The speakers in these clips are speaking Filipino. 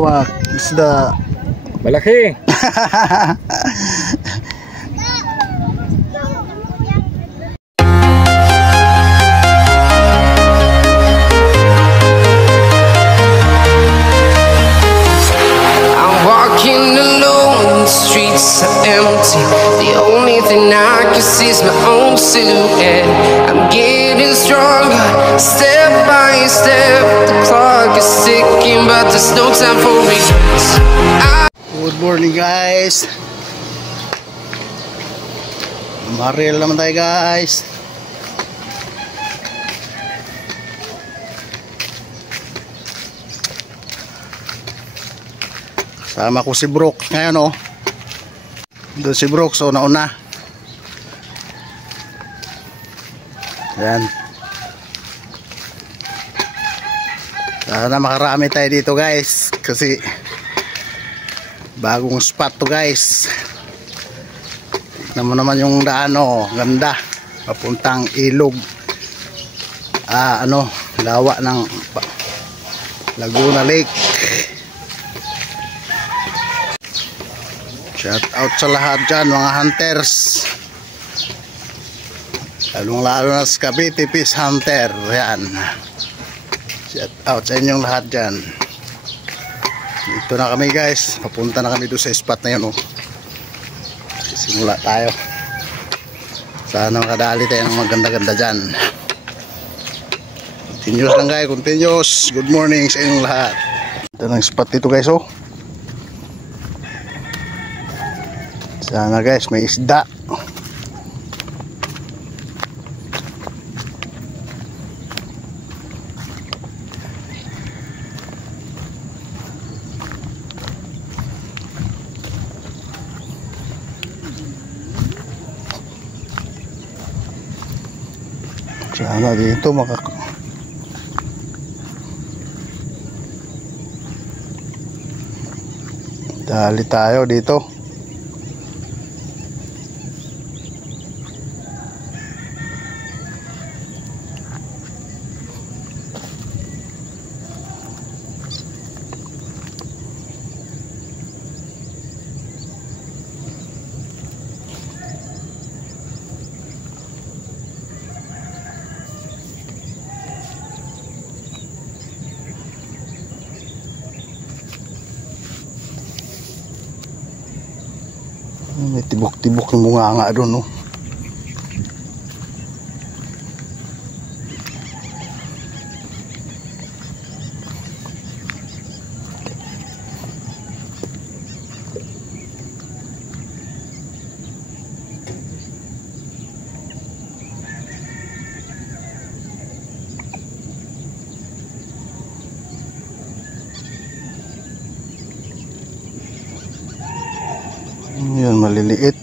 Wah, isda. Malaki. Streets are empty. The only thing I can see is my own silhouette. I'm getting stronger, step by step. The clock is ticking, but there's no time for regrets. Good morning, guys. Maril naman tayo, guys. Sama ko si Brooks ngayon, oh. Doon si Brooks, oh, nauna. Yan. Sana makarami tayo dito, guys. Kasi bagong spot to, guys. Tignan mo naman yung daan, oh. Ganda. Papuntang ilog. Lawa ng Laguna Lake. Shout out sa lahat dyan, mga hunters. Lalong-lalo na sa Cavite Fish Hunter. Yan. Shout out sa inyong lahat dyan. Dito na kami, guys. Papunta na kami doon sa spot na yun, oh. Sisimula tayo. Sana makadali tayo ng maganda-ganda dyan. Continuous lang, guys. Continuous. Good morning sa inyong lahat. Ito ng spot dito, guys, oh. Sana, guys, may isda. Sana dito dali tayo dito. May tibok-tibok ng bunga nga doon, no? Yan, maliliit.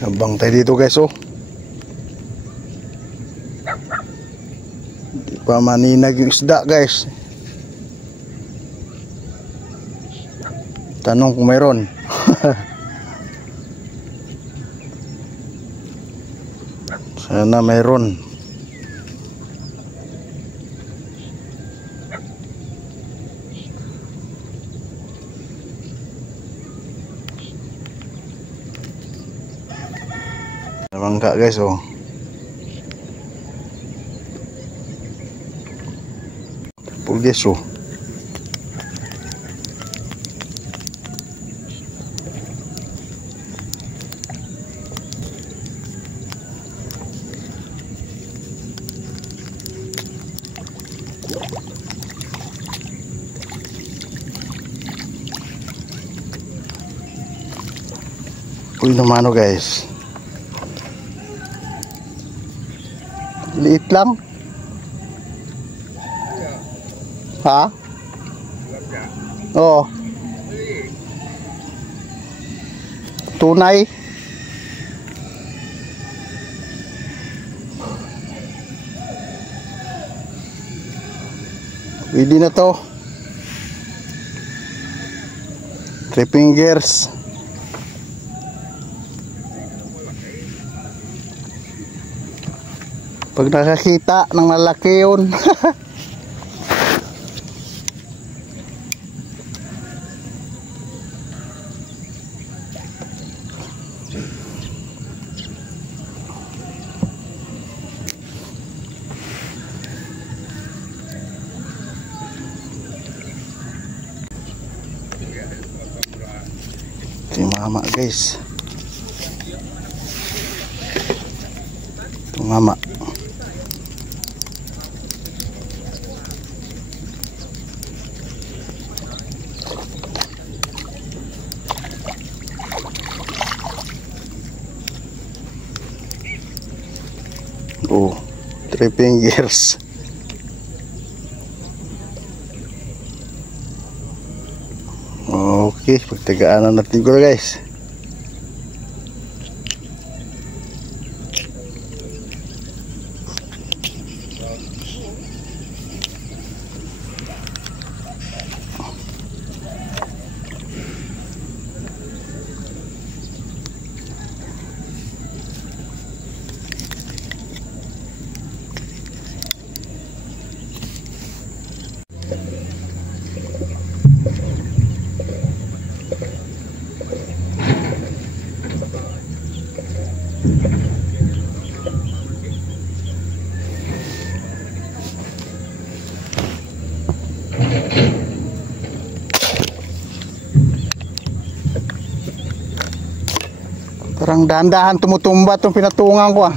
Nabang tayo dito, guys, oh. Hindi pa maninag yung isda, guys. Tanong kung mayroon. Sana mayroon. Mangga, guys, oh. Pulges, oh. Uy naman, oh, guys. 'Liit lang. Ha? Oo. Tunay. Pwede na to. 3 fingers. Pag nakakita ng malaki yun. Si mama guys. Ito mama. Oh, 3 fingers. Okay, pagtagaan na natin ko guys. Parang dahan-dahan tumutumba itong pinatungan ko ah.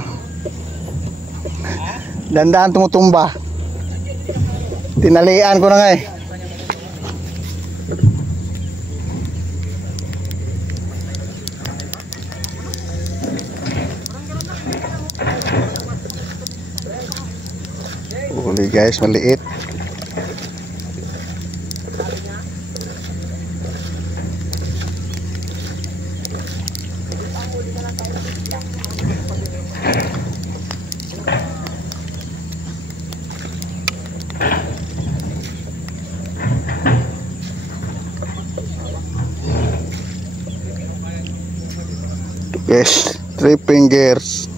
Dahan-dahan tumutumba. Tinalian ko na nga eh. Huli guys, maliit. Guys, 3 fingers.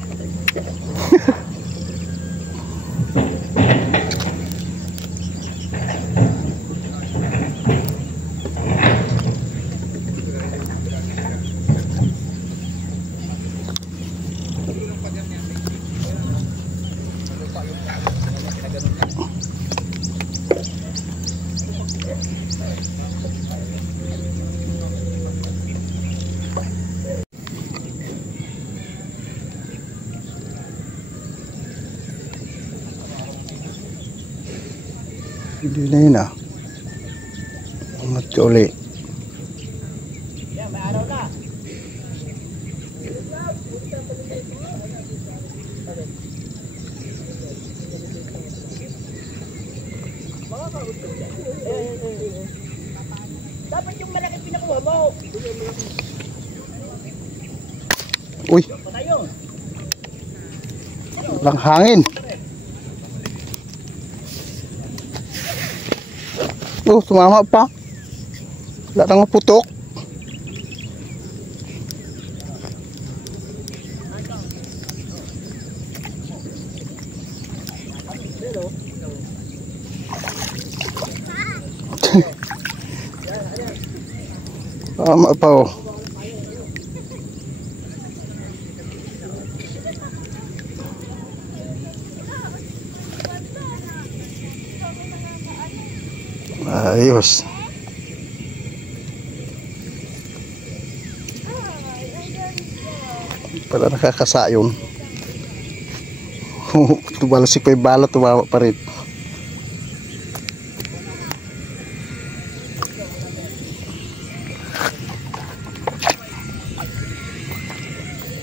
Hindi na yun ah. Umat ka uli. Dapat yung malaki pinakuha mo. Uy. Walang hangin. Oh, tumama pa. Wala nang putok. Tama pa oh. Ayos. Pala nakakasayon. Tubalasik pa yung balot, tumawa pa rin.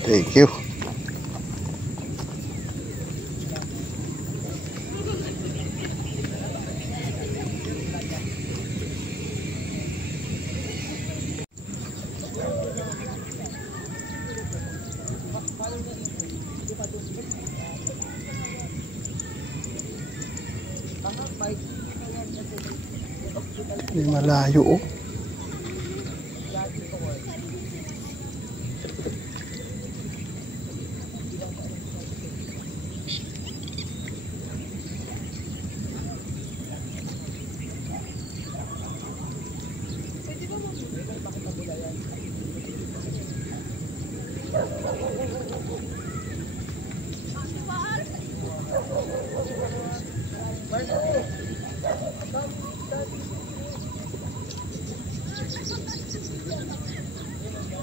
Thank you. Hindi malayo oh.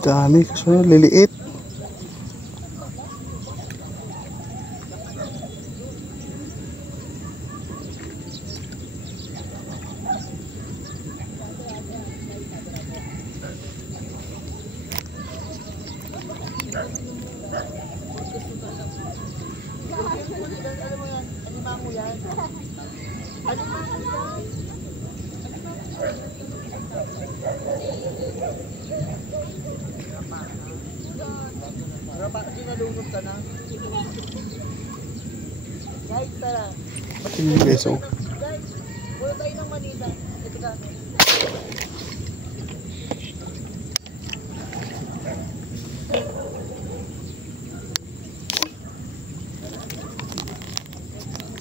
Dami kasi liliit. Tingnan guys oh. Puro tayo ng Manila. Ito ka.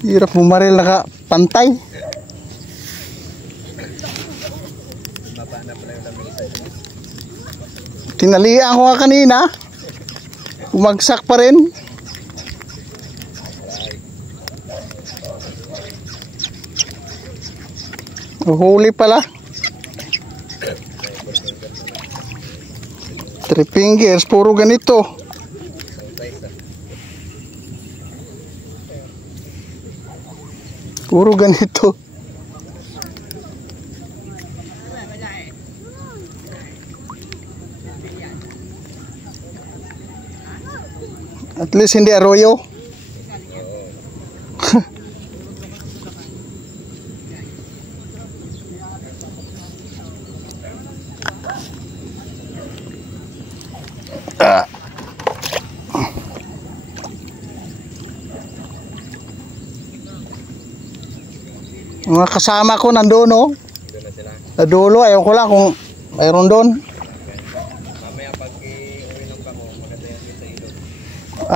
Hirap bumaril nakapantay. Tinalian ko nga kanina. Bumagsak pa rin. Huli pala. 3 fingers, puro ganito. Puro ganito. At least hindi arroyo. Mga kasama ko nandoon oh. Sa dulo, ayaw ko lang kung mayroon doon. Mamaya pag uwi ng bako, maganda yan sa ilog.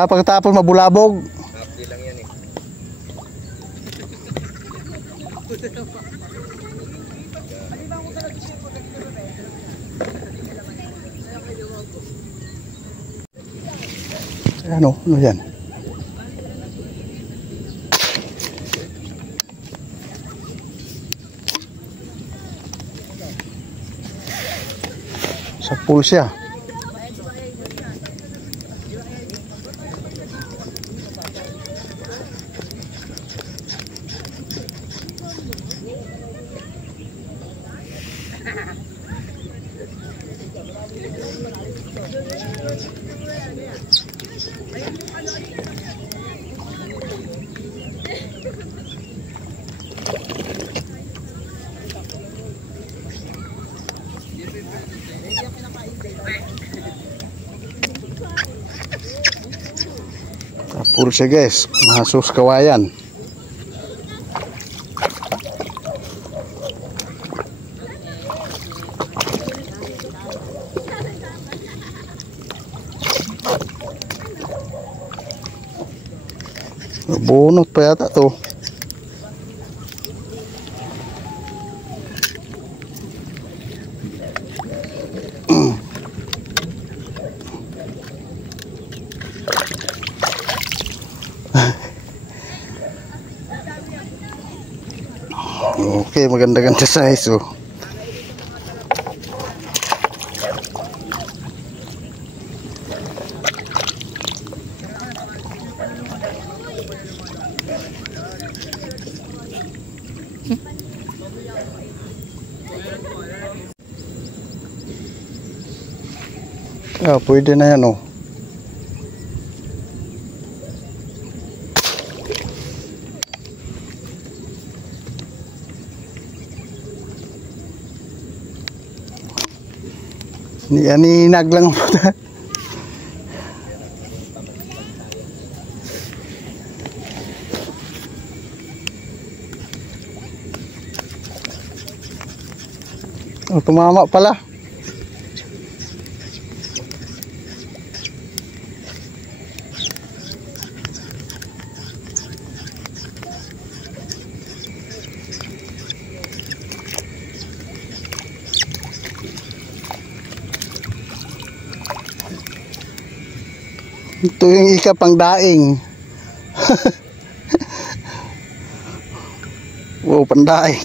Pagkatapos mabulabog. Hapdi lang yan eh. Ano yan? Sa pool siya. Pool siya guys, masus kawayan. Bunot pa yata to. Okay, maganda-ganda size oh. Pwede na yan oh. Ninag lang po. Oh, tumama pala. Ito yung ika pang daing. Wow, pandaing.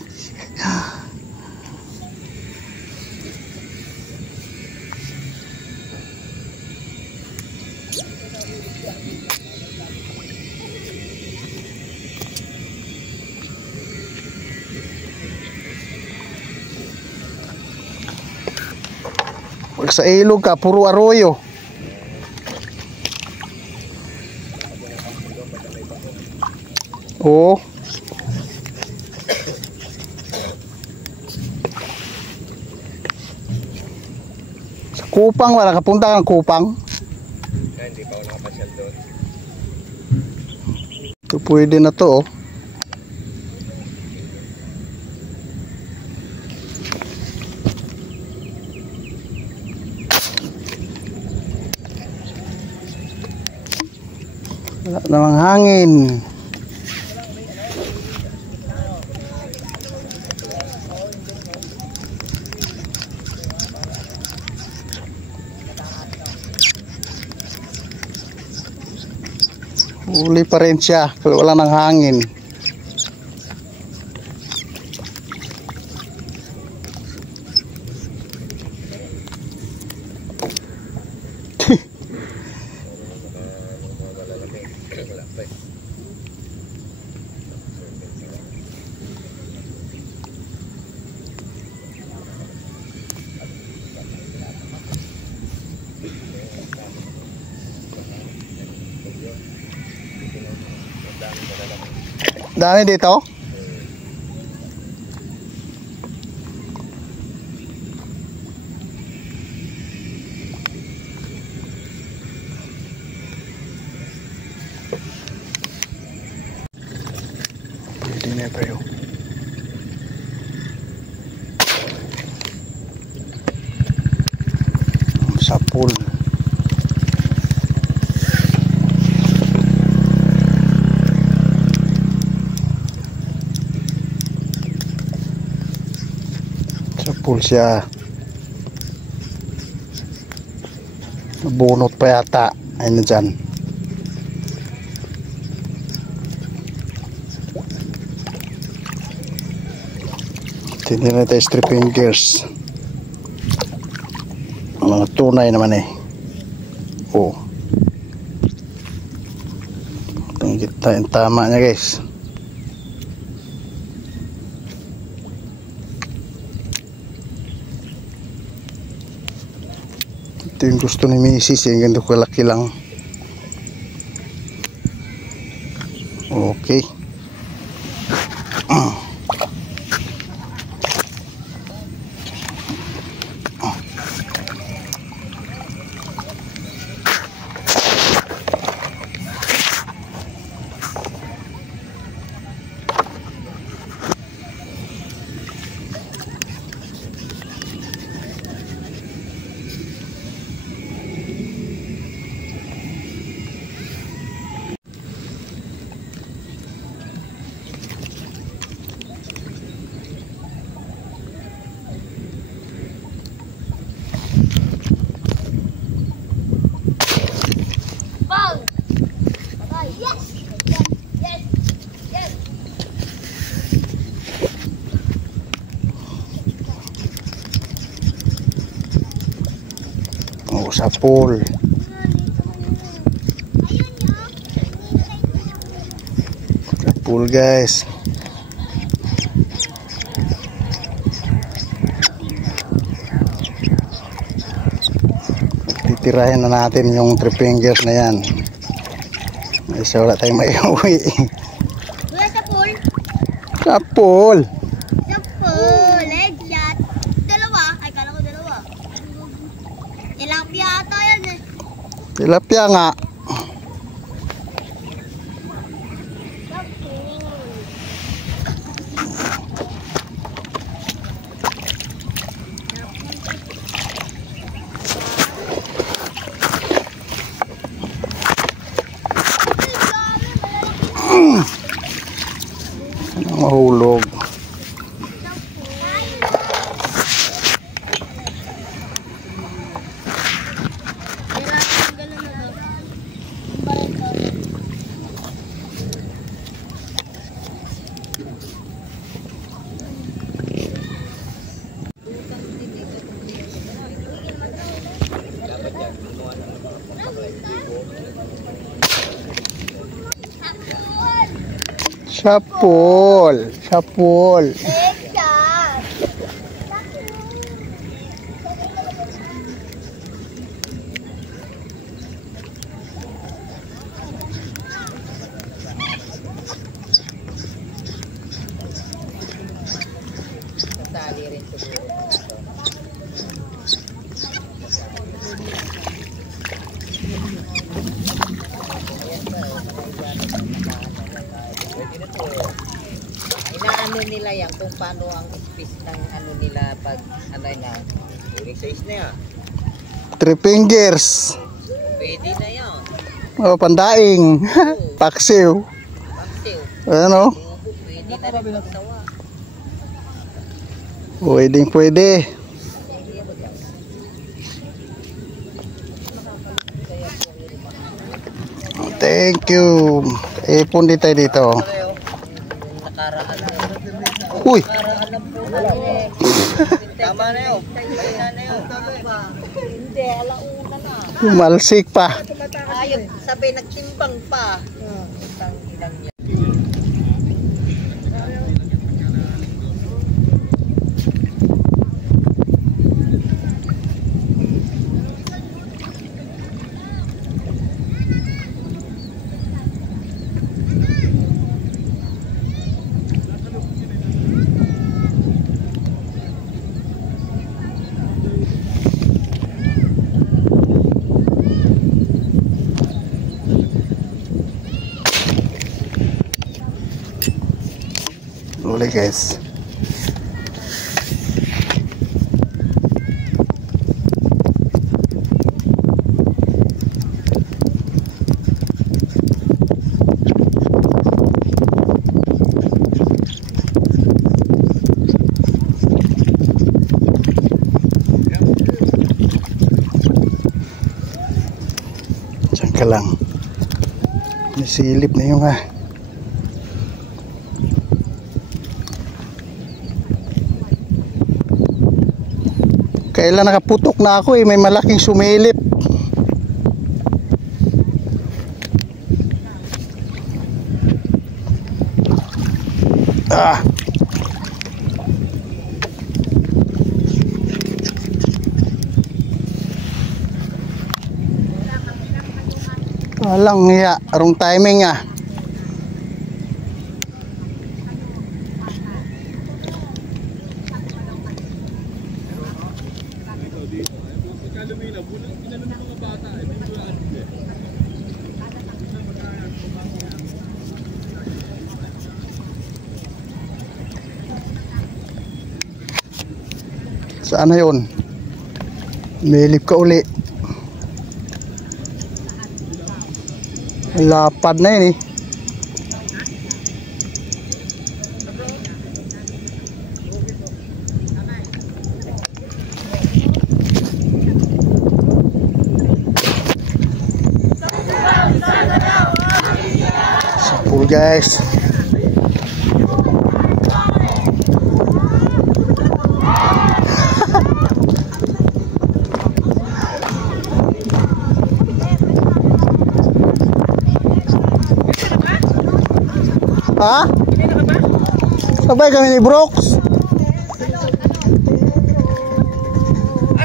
Pag sa ilog ka, puro arroyo. Oo. Sa Kupang, wala kapunta kang Kupang. Hindi pa ako nakapasyal doon. Ito pwede na to, oh. Wala namang hangin. Huli pa rin siya kalau wala nang hangin. Dami dito. Pwede na tayo. Sa pool. Pool siya. Bunot pa yata. Ayun na dyan. Tinira tayo strip fingers. Ang mga tunay naman eh. Oh. Tingit tayo yung tama niya guys. Ito yung gusto ni Mrs. Yung ganito kalaki lang. Okay. Sa pool. Sa pool guys. Titirahin na natin yung 3 fingers na yan. Isa wala tayong maiuwi. Sa pool? Sa pool. Sa pool. Headshot. Dalawa. Ay, kala ko dalawa. Tilapia ata yan eh. Tilapia nga. Mahulog. Sapol, sapol. Sali rin siguro. Inaano nila yan kung paano ang space ng ano nila pag ano na. Uling size na yan. 3 fingers. Pwede na yan. Oh, pandaing. Paksiw. Paksiw. Ano? Pwede na rin magsawa. Pwedeng pwede. Thank you. Ipon din tayo dito. Nakaraan na. Uy. Nakaraan na po. Tama na yun. Kaya na yun. Hindi, alauna na. Malsik pa. Ayaw, sabi nagtimbang pa. Isang ilang yan. Uli guys. Diyan ka lang. May silip na yung Kailan nakaputok na ako may malaking sumilip. Walang hiya, wrong timing . Saan na yun? Milip ka uli. Lapad na yun . Sapul guys. Ha? Sabay kami ni Brooks.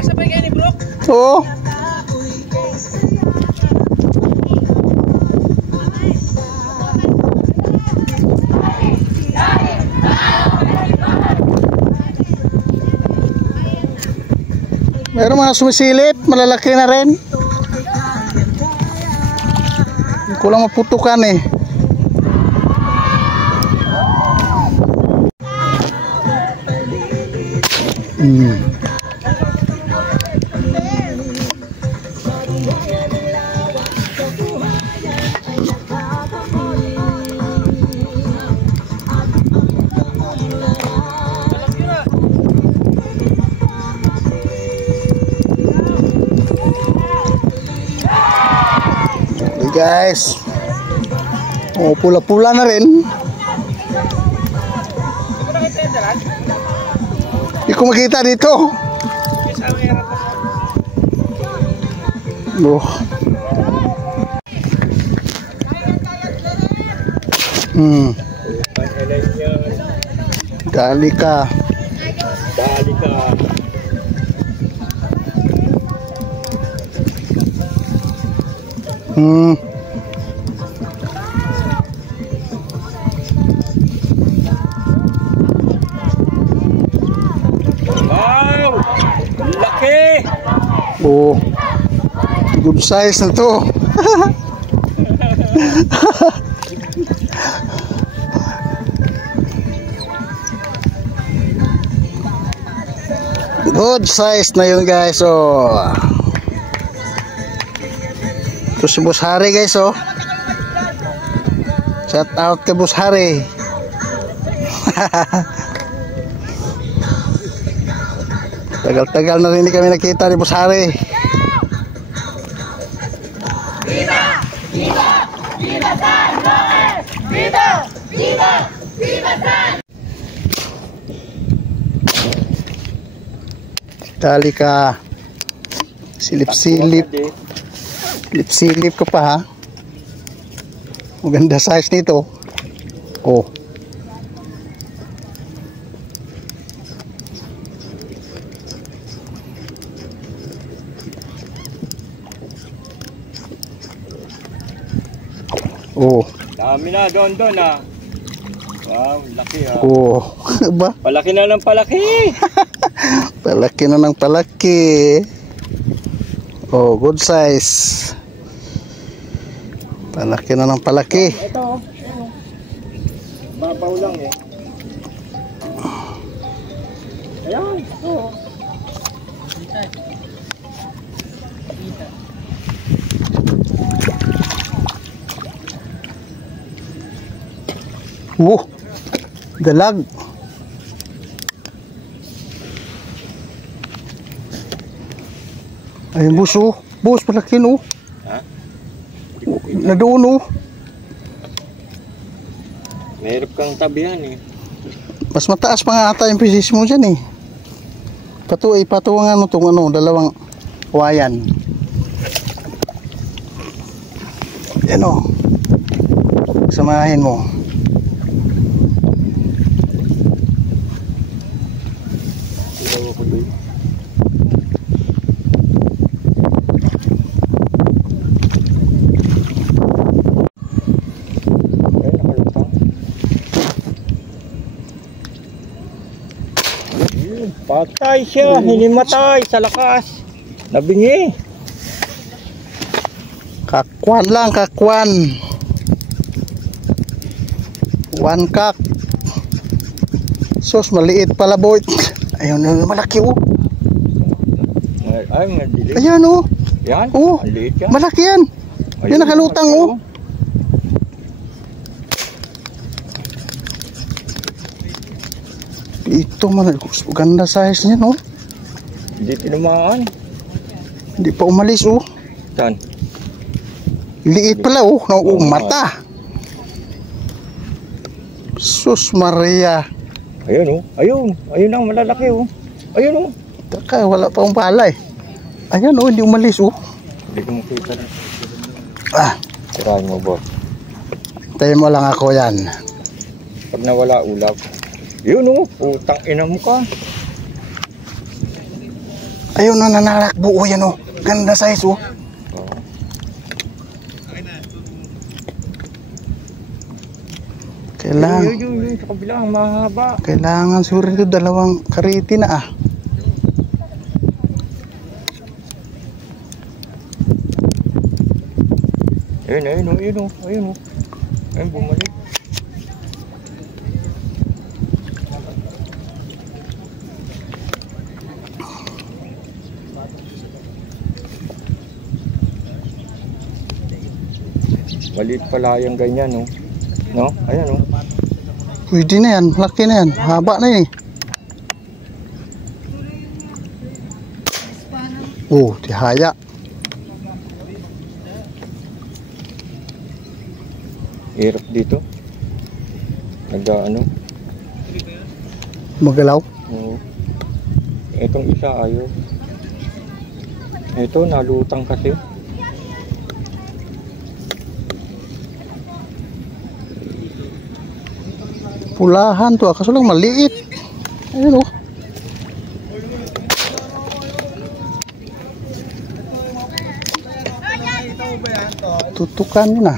Sabay kayo ni Brooks? Oo. Meron mga sumisilip, malalaki na rin. Hindi ko lang maputukan . guys. Oh, pula-pula na rin. Hindi ko makita dito. Oh. Dali ka. Wow! Laki! Oh. Good size na to. Good size na yun guys. Oh. Ito si Boss Harry guys. Oh. Shout out kay Boss Harry. Tagal-tagal na rin kami nakita ni Boss Harry. Viva! Viva! Viva San Roque! Viva! Viva! Viva San! Dali ka. Silip-silip. Silip-silip ka pa ha. Maganda size nito. Oh. Oh. Dami na doon ah. Wow, laki ah. Oh. Ba? Palaki na ng palaki. Palaki na ng palaki. Oh, good size. Palaki na ng palaki. Ito. Babaw lang eh. Ayan. Oo. Dalag. Ay, boss oh. Boss, palaki no. Ha? Na doon oh. Mahirap kang tabihan eh. Mas mataas pa nga ata yung pisis mo dyan eh. Patuwangan mo itong ano, dalawang wayan. Yan o. Samahin mo. Patay siya, hinimatay sa lakas. Nabingi. Kakwan lang, kakwan. One kak. Sus, maliit pala boy. Ayun, malaki oh. Ay, maliit. Ayan oh. Yan, Oh, maliit yan. malaki yan. Yan nakalutang oh. Ito man, ganda size niya no. Hindi tinamaan. Hindi pa umalis oh. Saan? Liit pala oh, no, mata. Sus Maria. Ayun oh, ayun ang malalaki oh. Ayun oh. Taka, wala pa akong pala eh. Ayan oh, hindi umalis oh. Hindi ko makita na. Ah, Tirahin mo boss. tayo mo lang ako yan. Pag nawala ulap. Yun oh, utang ina mo ka. Ayun na nanalakbo oh, yan oh. Ganda size oh. Kailangan, Yun, sa kabilang mahaba. kailangan suri ito dalawang kariti na ah. Ayun oh. Ayun, bumalik. Maliit pala yung ganyan oh. No? Ayan oh. Pwede na yan, laki na yan, haba na eh. Oh, tihaya. Hirap dito. Ano? Magalaw. Oo. Itong isa ayaw. Ito nalutang kasi. Pulahan to, kaso lang maliit. Ayun oh. Tutukan mo na.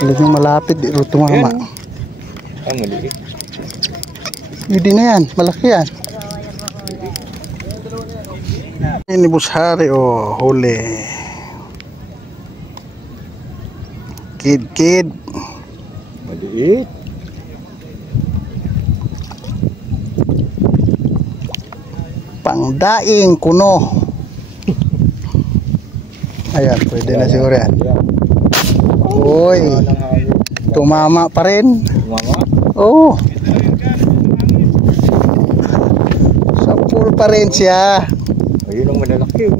Alam nyo malapit, di rin tumama. Maliit. Hindi na yan, malaki yan. Ini Bushari oh, huli. Kid. Maliit. Pangdaing kuno. Ayan, pwede na siguro yan. Uy, tumama pa rin. Tumama? Oo. Sa pool pa rin siya. Ayun ang malalaki.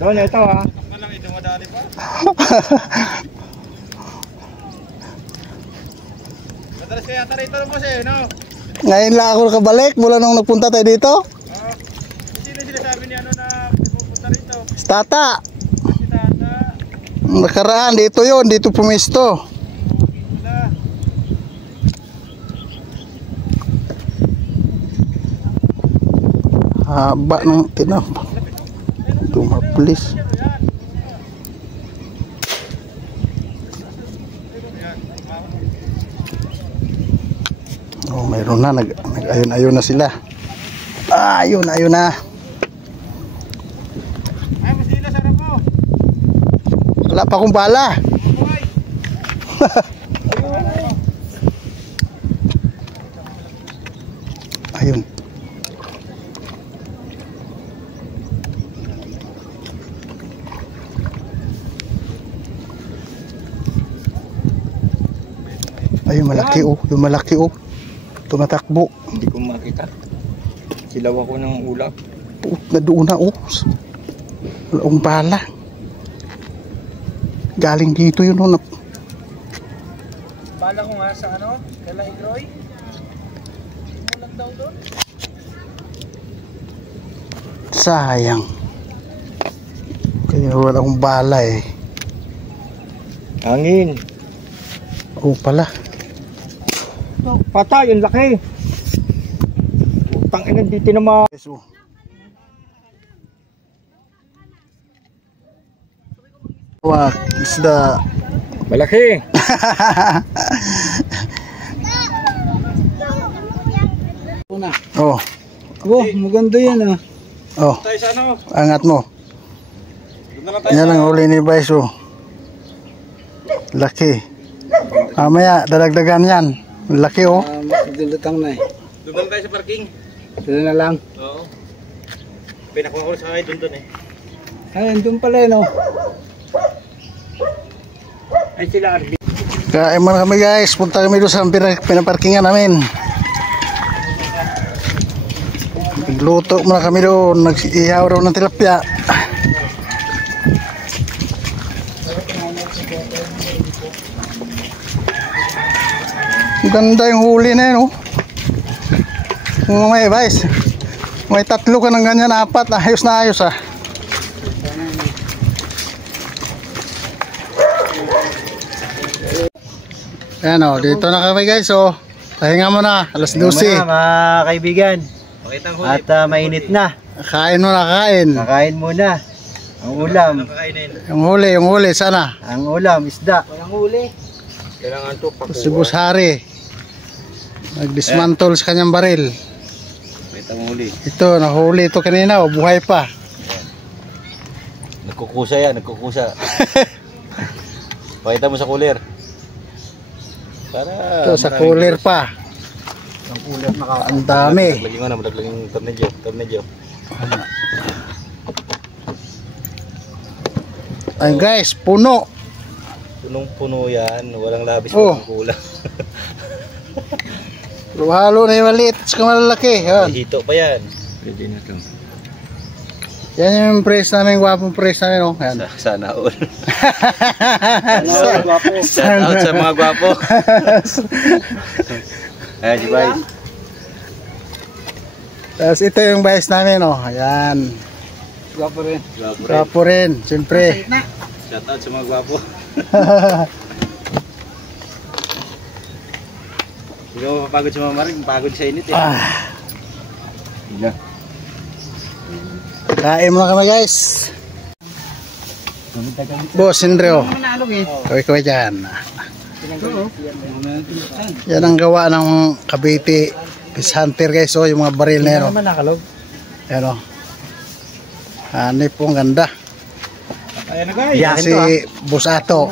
Doon, ito ha. Madalas kaya tarito mo siya, no? Ngayon lang ako nakabalik mula nung nagpunta tayo dito. Sino sinasabi niya na pupunta rito? Si Tata. Si Tata. Nakaraan, dito yon, dito pumisto. Haba ng tinap. Tumaplis. Oh, mayroon na. Nag-ayon-ayon na sila. Ayun na. Ay, masila sa harap mo. Wala pa akong bala. Ayun. Ayun, malaki oh. Yung malaki oh. Tumatakbo. Hindi ko makita. Silaw ako ng ulap. Oh, nadoon na oh. Wala akong bala. Galing dito yun oh. Bala ko nga sa ano? Kala Igroy? Mulang daw doon? Sayang. Kaya wala akong bala eh. Hangin. Oh pala. Patay, ang laki. Utang ina, dito naman. Wah, isda. Malaki. Oh. Oh, maganda yan ah. Oh. Tayo sa ano? Angat mo. Doon na lang tayo. Yan ang huli ni Baiso. Laki. Mamaya, dadagdagan yan. Laki oh. Dilutang na eh. Doon na lang tayo sa parking. Doon na lang. Oo. Pinakuha ko sa akin doon eh. Ayun, doon pala yun oh. Ay sila Arby. Kain muna kami guys. Punta kami doon sa pinaparkingan namin. Nagluto muna kami doon. Nag-ihaw daw ng tilapia. Ganda yung huli na yun oh. May guys. May 3 ka ng ganyan, 4. Ayos na ayos ah. Ayan o, dito na kami guys o. Pahinga mo na, alas 12. Mga kaibigan. Pakitang huli. At mainit na. Kain mo na, kain. Kakain muna. Ang ulam. Anong kakainin? Yung huli, sana. Ang ulam, isda. Walang huli. Kailangan ito pakuha. Si Bushari. Nag-dismantle sa kanyang baril. Pakitang huli. Ito, nahuli ito kanina o, buhay pa. Nagkukusa yan, nagkukusa. Pakita mo sa cooler. Para Ito, sa cooler pa. Ang ulam naka. Ang dami. Lagi nga na, malaglag yung tornilyo. Ay guys, puno. Punong-puno yan, walang labis Oh. ng kulang. Halo na yung maliit, saka malalaki. Yan. Hito pa yan. Pwede na to. Yan yung press namin, gwapong press namin, oh. Yan. Sana all. Shout out sa mga gwapo. Ayan, si Vice. Tapos ito yung bias namin, oh. Ayan. Gwapo rin. Gwapo rin, siyempre. Shout out sa mga gwapo. Hindi ko mapapagod sa mga marig, mapagod sa init eh. Yeah. Kain muna kami, guys. Boss Indreo. Kaway-kaway dyan. Yan ang gawa ng Cavite Fish Hunter, guys. Oh, yung mga baril na yan. Oh. Yan, oh. Hanip po, ang ganda. Yan si Busato.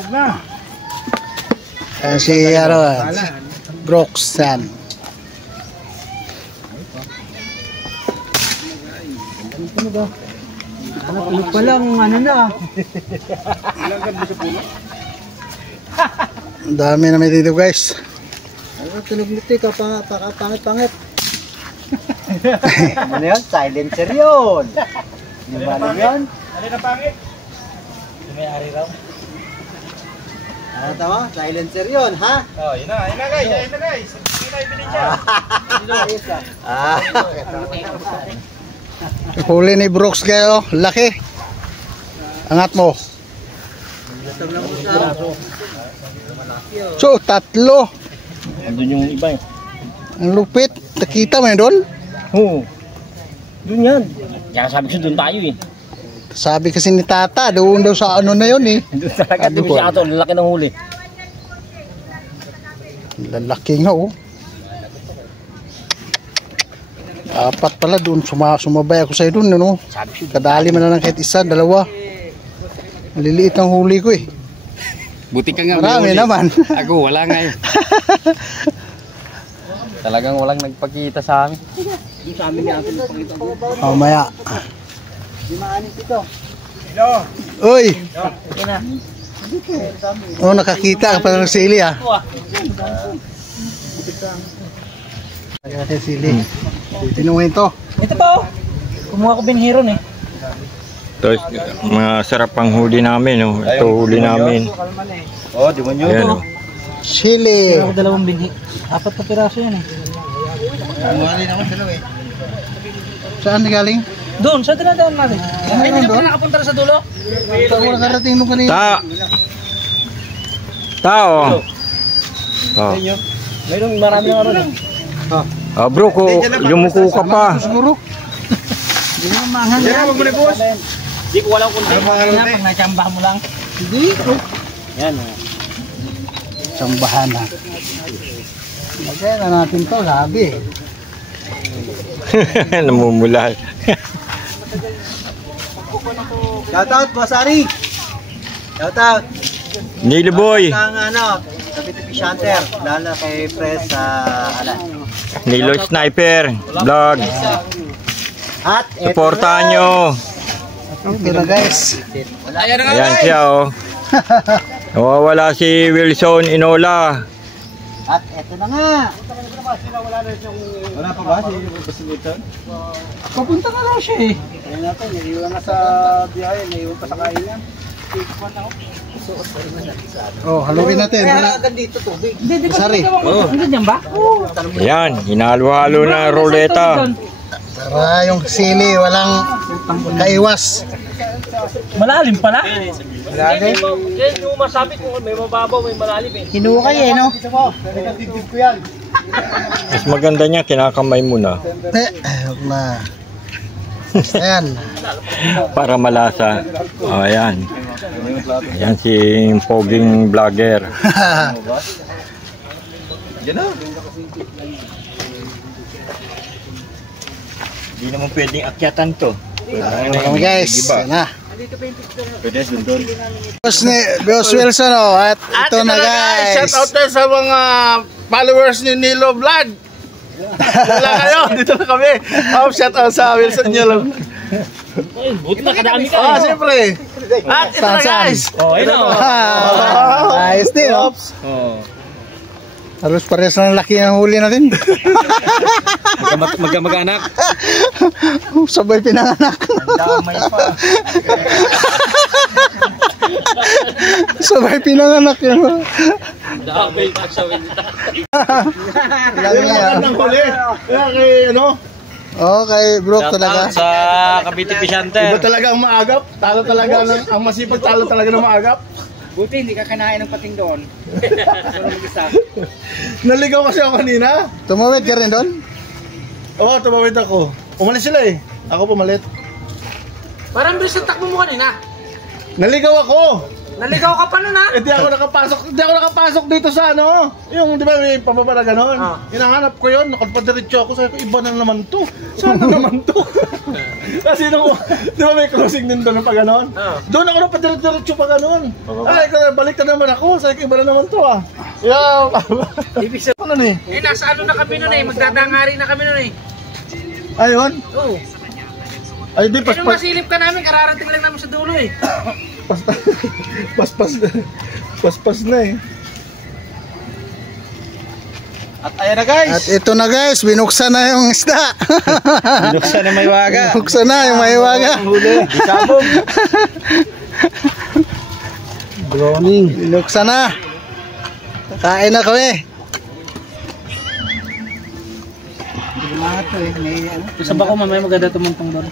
Yan si Brooks. Yan. Tulog pa lang, ano na. Ang dami namin dito, guys. Tulog nito, pangit-pangit. Ano yun? Silencer yun. Yung balang yun? Ano na pangit? May ari raw. Ano tawa? Silencer yun, ha? Oh, yun na guys, Hindi na ibili dyan. Huli ni Brooks, kayo. Laki. Angat mo. So, 3. Andun yung iba eh. Ang lupit. Nakita mo yun doon? Oo. Doon yan. Kaya sabi ko doon tayo eh. Sabi kasi ni Tata, doon daw sa ano na yun eh. Doon talaga, doon siya ato, lalaki ng huli. Lalaki nga, oh. 4 pala doon, sumabay ako sa'yo doon, ano? Kadali man na lang kahit 1, 2. Maliliit ang huli ko eh. Buti ka nga. Marami naman. Ako, wala nga eh. Talagang walang nagpakita sa amin. Yung sa amin natin nagpakita. Mamaya. Di maanis ito. Uy! Oh, nakakita ka pala ng sili ah. Nakakita sili. Tinuhin to. Ito pa oh. Kumuha ko binhiron eh. Ito, masarap ang huli namin. Oh. Ito huli namin. Oh, di mo nyo. Ayan, oh. Sili. Kumuha ko 2 binhi. 4 na piraso yan eh. Saan galing? Doon, sa dinadaan natin. Ay, hindi ka pa nakapunta sa dulo? Ito ako nakarating nung kanina. Tao. Oh. Mayroong marami ng ano eh. Ah, bro, yumuko ka pa. Siguro. Hindi mo maangan yan. Hindi ko walang kunti. Pag nachamba mo lang. Hindi. Yan. Sambahan na. Lagyan na natin to, labi. Namumula. Shoutout, Boss Ari. Shoutout. Niloboy. Ang ano, Cavite Fish Hunter. Lalo kay Press Alan. Nilo Sniper. Vlog. At Supportahan nyo. Ito na guys. Ayan siya oh. Nawawala si Wilson Inola. At eto na nga. Wala pa ba si Wilson? Papunta na lang siya eh. Kaya natin, naiwan na sa biyahe, naiwan pa sa kainan. Oh, haluin natin. Kaya agad dito tubig. Sari. Ganyan ba? Oo. Ayan, hinalo-halo na roleta. Para yung sili, walang kaiwas. Malalim pala? Malalim? Yan yung masabit kung may mababaw, may malalim eh. Hinukay eh, no? Mas maganda niya, kinakamay mo na. Huwag na. Ayan. Para malasa. Oh, ayan. Ayan si poging vlogger. Diyan na. Hindi naman pwedeng akyatan to. Ayan guys. Ayan na. Pwede doon. Boss Wilson oh. At ito na guys. Shout out tayo sa mga followers ni Nilo Vlog. Wala kayo, dito na kami. Shout out sa Wilson nyo lang. Buti na kadami ka. Siyempre. At ito na guys. Oh, ito. Ayos din oh. Halos parehas lang laki ang huli natin. Magkamag-anak. Sabay pinanganak. Damay pa. Sabay pinanganak yan. Damay pa sa winta. Yan ang huli. Kaya kay ano? Okay, bro talaga. Sa Cavite Fish Hunter. Iba talaga ang maagap. Talo talaga ang masipag, talo talaga ng maagap. Buti hindi ka kanain ng pating doon. Pero mag-isa. Naligaw kasi ako kanina. Tumawid ka rin doon? Oo, tumawid ako. Umalis sila eh. Ako pumalit. Parang bilis ang takbo mo kanina. Naligaw ako. Naligaw ka pa nun ha? Hindi ako nakapasok dito sa ano. Yung di ba may pababa na ganon. Hinahanap ko yun, nakapadiretso ako. Sabi ko, iba na naman to. Saan na naman to? Kasi nung, di ba may crossing din doon pa ganon? Doon ako napadiretso pa ganon. Ay, balik na naman ako. Sabi ko, iba na naman to ah. Yeah. Ibig sabihin. Ano ni? Eh, nasa ano na kami nun eh. Magdadangari na kami nun eh. Ayun? Oo. Ay, di Nung masilip ka namin, kararating lang namin sa dulo eh. Paspas na eh. At ayan na guys. At ito na guys, binuksan na yung isda. Binuksan na may waga. Binuksan na yung may waga. Sabog. Browning. Binuksan na. Kain na kami. Sa bako mamaya maganda tumungtong doon.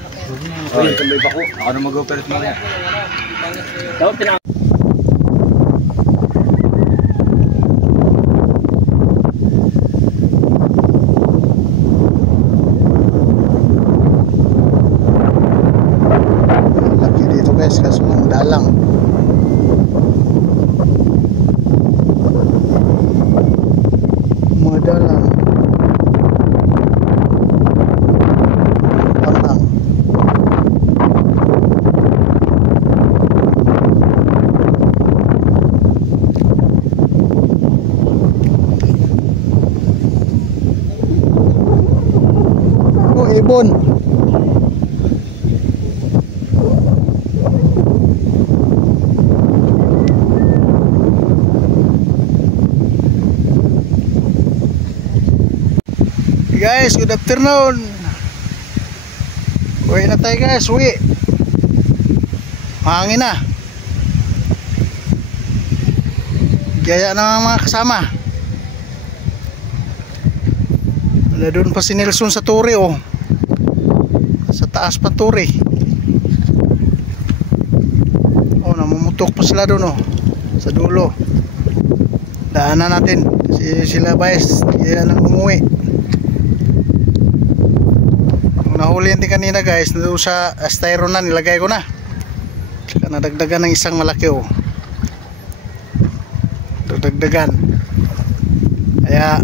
Okay, tambay pa ko. Ako na mag-operate mamaya. Daw, pinaka... Laki dito guys, kaso ng dalang. Mga dalang. Tamang. Oh, ibon. Guys, good afternoon. Uwi na tayo guys, uwi. Mahangin na. Gaya ng mga kasama. Wala doon pa si Nelson sa turi oh. Sa taas pa turi. Oh, namumutok pa sila doon oh. Sa dulo. Daanan natin. Sila guys, yan ang umuwi. Nahuli din kanina guys, doon sa styro na nilagay ko na. Saka nadagdagan ng isang malaki oh. Dagdagan. Kaya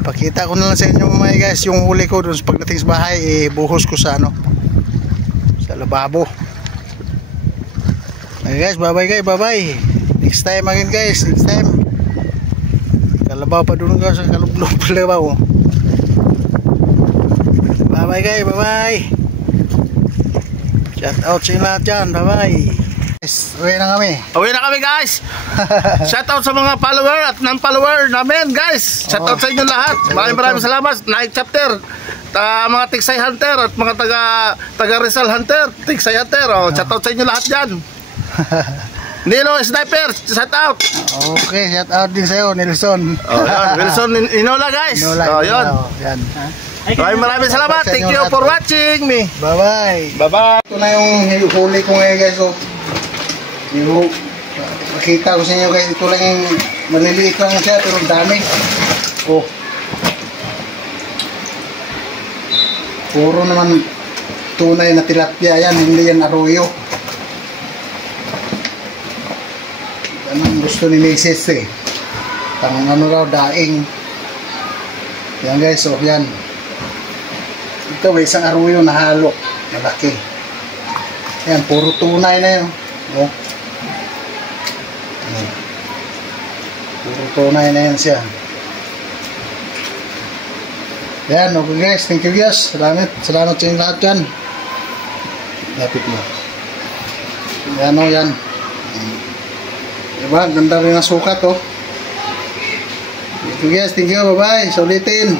pakita ko na lang sa inyo mga guys yung huli ko doon pagdating sa bahay, buhos ko sa ano, sa lababo. Okay guys, bye bye guys, bye bye. Next time again guys, next time. Kalabaw pa doon guys, sa kalublog palabaw. Bye bye guys, bye bye. Shout out sa inyo lahat dyan, bye bye. Yes, uwi na kami. Uwi na kami guys. Shout out sa mga follower at non-follower namin guys. Shout out sa inyo lahat. Maraming salamat. Night chapter. Mga Tiksay Hunter at mga taga Rizal Hunter, Tiksay Hunter. Oh, shout out sa inyo lahat dyan. Nilo Sniper, shout out. Okay, shout out din sa'yo, Nelson. Oh, yan. Wilson Inola guys. Oh, yun. Yan. Maraming salamat. Thank you for watching me. Bye bye. Bye bye. Ito na yung huli ko ngayon guys. So, yung makita ko sa inyo guys, ito lang yung maliliit lang siya pero dami. Oh. Puro naman tunay na tilapia yan, hindi yan arroyo. Anong gusto ni Mrs. eh. Tang ano raw, daing. Yan guys, oh yan. Ito may isang arroyo na halo, malaki. Yan, puro tunay na yun. Oh. Puro tunay na yan siya. Yan, okay guys, thank you guys. Salamat sa inyo lahat dyan. Lapit mo. Yan o yan. Diba, ganda rin ang sukat oh. Thank you guys, thank you, bye bye. Sa ulitin.